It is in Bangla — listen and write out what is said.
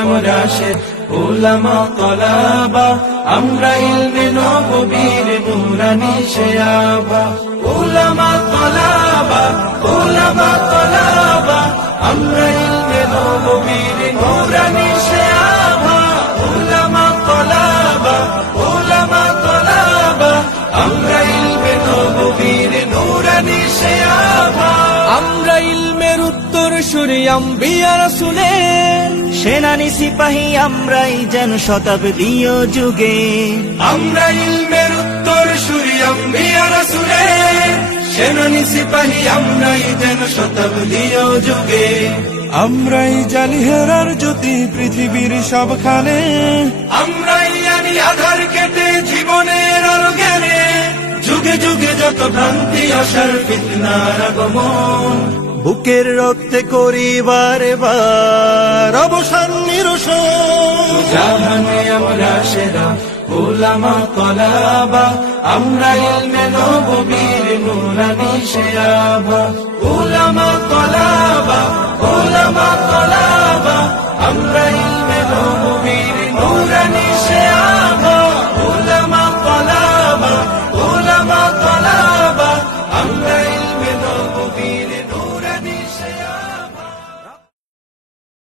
আমরা সে উলামা তলাবা, আমরা ইলমে উলামা তলাবা উলামা তলাবা, আমরা উলামা তলাবা উলামা তলাবা, আমরা আম্বিয়া সেনানি সিপাহী আমরাই যেন শতাব্দী ও যুগে। আমরা ইলমের উত্তর সুরি আম্বিয়া রাসূলের সেনানি সিপাহী আমরাই যেন শতাব্দী ও যুগে। আমরাই জালি হেরার জ্যোতি পৃথিবীর সবখানে। আমরাই জানি আধার কেটে জীবনের আলো জ্ঞানে যুগে যুগে যত ভ্রান্তি আসার ফিতনার আগমন বুকের রক্তে করি বারে বার অবসান নিরসন। জাহানে আমরা সেরা ওলামা তলাবা, আমরা ইলমে নববীর নুরানি শেয়াবা ওলামা তলাবা ওলামা তলাবা, আমরা ইলমে নববীর নুরানি শেয়াবা